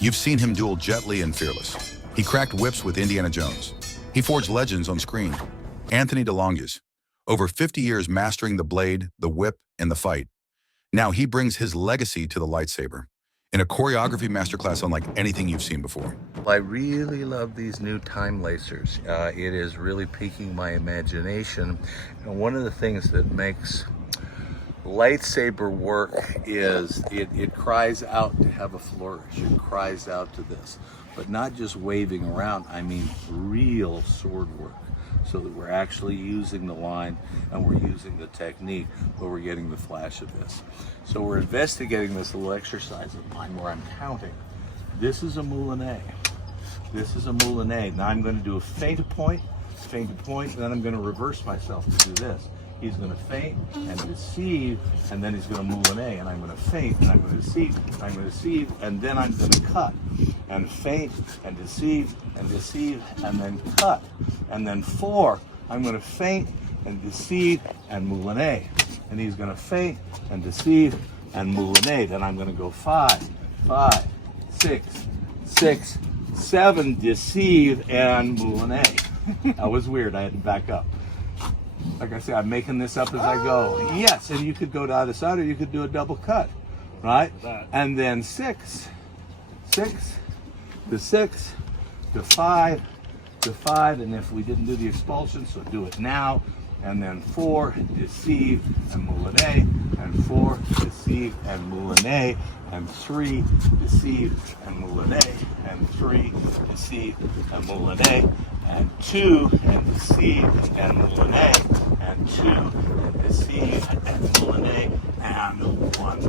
You've seen him duel Jet Li and Fearless. He cracked whips with Indiana Jones. He forged legends on screen. Anthony De Longis, over 50 years mastering the blade, the whip, and the fight. Now he brings his legacy to the lightsaber in a choreography masterclass unlike anything you've seen before. I really love these new time lacers. It is really piquing my imagination. And one of the things that makes lightsaber work is it cries out to have a flourish. It cries out to this. But not just waving around, I mean real sword work. So that we're actually using the line and we're using the technique, but we're getting the flash of this. So we're investigating this little exercise of mine where I'm counting. This is a moulinet. This is a moulinet. Now I'm going to do a feint point, and then I'm going to reverse myself to do this. He's going to feint and deceive, and then he's going to moulinet, and I'm going to feint, and I'm going to deceive, and I'm going to deceive, and then I'm going to cut, and feint, and deceive, and then cut. And then 4, I'm going to feint, and deceive, and moulinet. And he's going to feint, and deceive, and moulinet. Then I'm going to go 5, 6, 7, deceive, and moulinet. That was weird. I had to back up. Like I said, I'm making this up as I go. Yes, and you could go to either side or you could do a double cut, right? And then 6 to 6 to 5 to 5, and if we didn't do the expulsion, so do it now. And then 4, deceive and moulinet, and 4, deceive and moulinet, and 3, deceive and moulinet, and 3, deceive and moulinet, and 2, and deceive and moulinet, and 2, and deceive and moulinet, and 1.